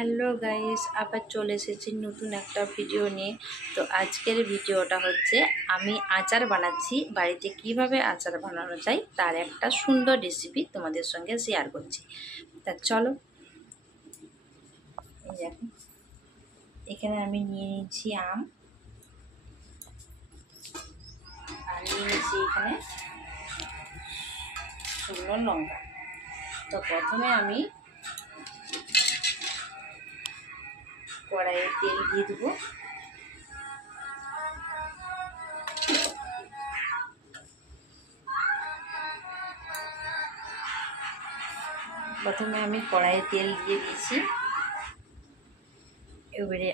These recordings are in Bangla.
হ্যালো গাইস, আবার চলে এসেছি নতুন একটা ভিডিও নিয়ে। তো আজকের ভিডিওটা হচ্ছে আমি আচার বানাচ্ছি। বাড়িতে কিভাবে আচার বানানো যায় তার একটা সুন্দর রেসিপি তোমাদের সঙ্গে শেয়ার করছি। তা চলো। এই দেখো, এখানে আমি নিয়ে নিচ্ছি আম, আর নিয়ে নিচ্ছি এখানে শুকনো লঙ্কা। তো প্রথমে আমি কড়াইয়ে তেল দিয়ে দেবো। কড়াইয়ে তেল দিয়ে দিয়েছি। এবারে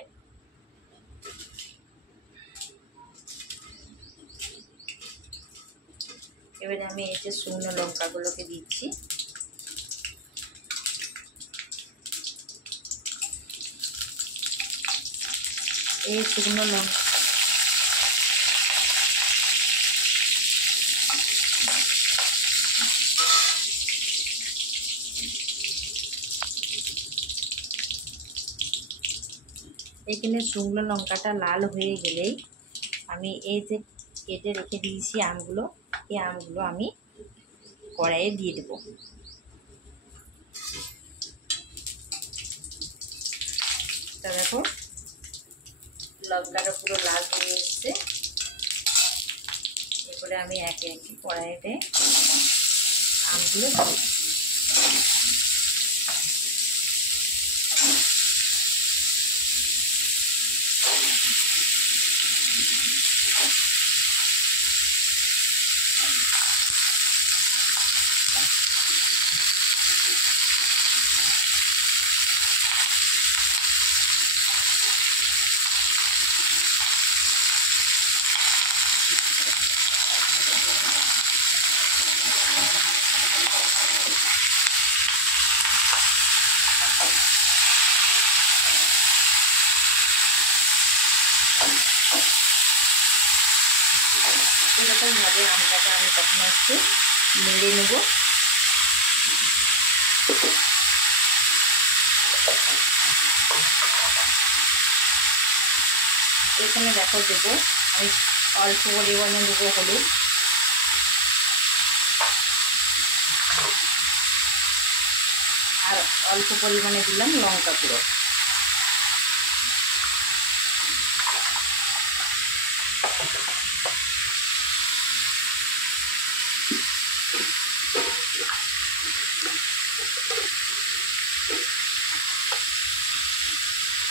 আমি এই যে শুকনো লঙ্কাগুলোকে দিচ্ছি। এই শুকনো লঙ্কা এখানে শুকনো লঙ্কাটা লাল হয়ে গেলেই আমি এই যে কেটে রেখে দিয়েছি আমগুলো, এই আমগুলো আমি কড়াইয়ে দিয়ে দেব। তা দেখো, লঙ্কাটা পুরো লাল হয়ে এসছে। এরপরে আমি একে একে কড়াইতে আমগুলো দেব। এরকমভাবে আমটাকে আমি তখন একটু নেড়ে নেব। এখানে দেখো দেবো আমি অল্প পরিমাণে দেবো হলুদ, আর অল্প পরিমাণে দিলাম লঙ্কা গুঁড়ো।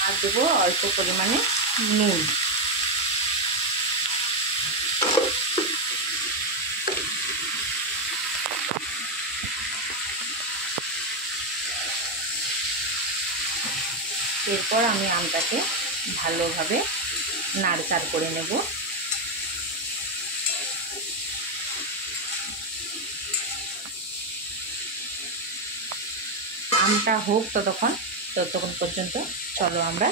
আর দেবো অল্প পরিমাণে নুন। এরপর আমি আমটাকে ভালোভাবে নাড়চাড় করে নেব। আমটা হোক ততক্ষণ পর্যন্ত চলো আমরা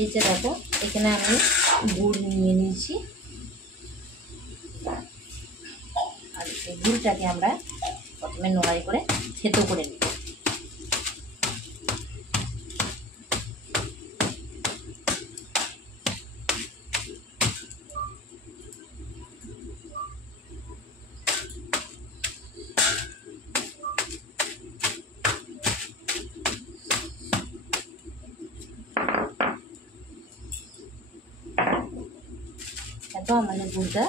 এই যে দেখো, এখানে আমি গুড় নিয়ে নিয়েছি, আর এই গুড়টাকে আমরা প্রথমে নোড়াই করে থেতো করে নিই। এত আমাদের গুড়টা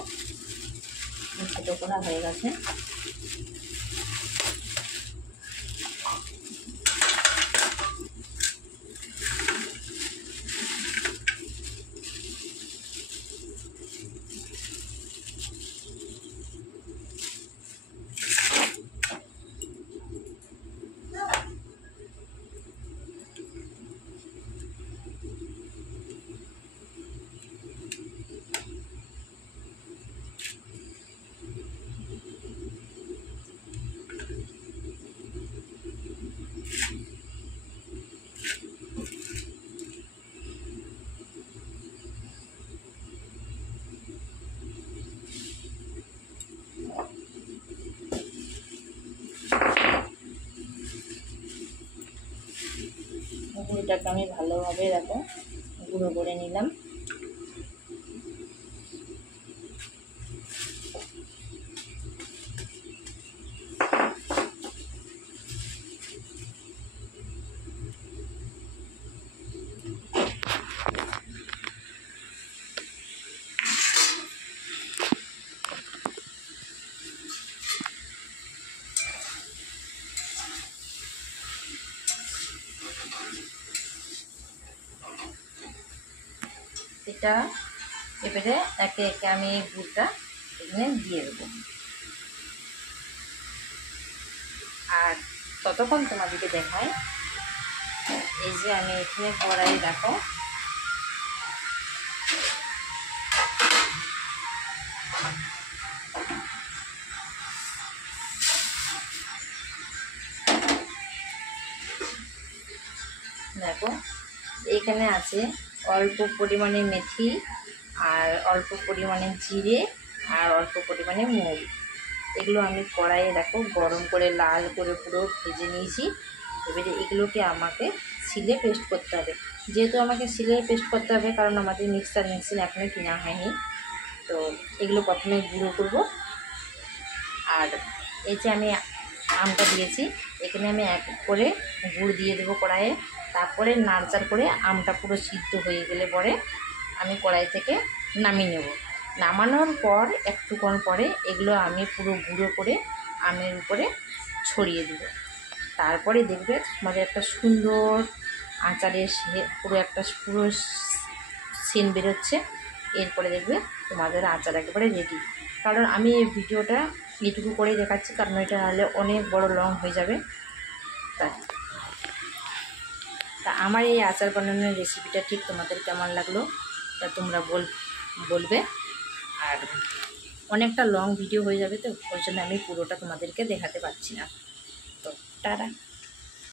থেতো করা হয়ে গেছে। গুড়টাকে আমি ভালোভাবে দেখো গুঁড়ো করে নিলাম। এটা এবারে একে একে আমি এই গুড়টা এখানে দিয়ে দেবো। আর ততক্ষণ তোমাদেরকে দেখায়, এই যে আমি এখানে কড়াই দেখো দেখো এখানে আছে অল্প পরিমাণে মেথি আর অল্প পরিমাণে জিরে আর অল্প পরিমাণে মৌরি। এগুলো আমি কড়াইয়ে দেখো গরম করে লাল করে পুরো ভেজে নিয়েছি। এবারে এগুলোকে আমাকে শিলে পেস্ট করতে হবে। যেহেতু আমাকে শিলে পেস্ট করতে হবে কারণ আমাদের মিক্সার মেশিন এখনও কেনা হয়নি, তো এগুলো প্রথমে গুঁড়ো করব। আর এই যে আমি আমটা দিয়েছি, এখানে আমি এক করে গুড় দিয়ে দেবো কড়াইয়ে। তারপরে নাড়চাড় করে আমটা পুরো সিদ্ধ হয়ে গেলে পরে আমি কড়াই থেকে নামিয়ে নেব। নামানোর পর একটুক্ষণ পরে এগুলো আমি পুরো গুঁড়ো করে আমের উপরে ছড়িয়ে দেব। তারপরে দেখবে তোমাদের একটা সুন্দর আচারের পুরো সেন্ট বেরোচ্ছে। এরপরে দেখবে তোমাদের আচার একেবারে রেডি। কারণ আমি এই ভিডিওটা এইটুকু করেই দেখাচ্ছি, কারণ এটা নাহলে অনেক বড় লং হয়ে যাবে। তা আমার এই আচার বানানোর রেসিপিটা ঠিক তোমাদের কেমন লাগলো তা তোমরা বলবে। আর অনেকটা লং ভিডিও হয়ে যাবে, তো ওই জন্য আমি পুরোটা তোমাদেরকে দেখাতে পারছি না। তো টাটা।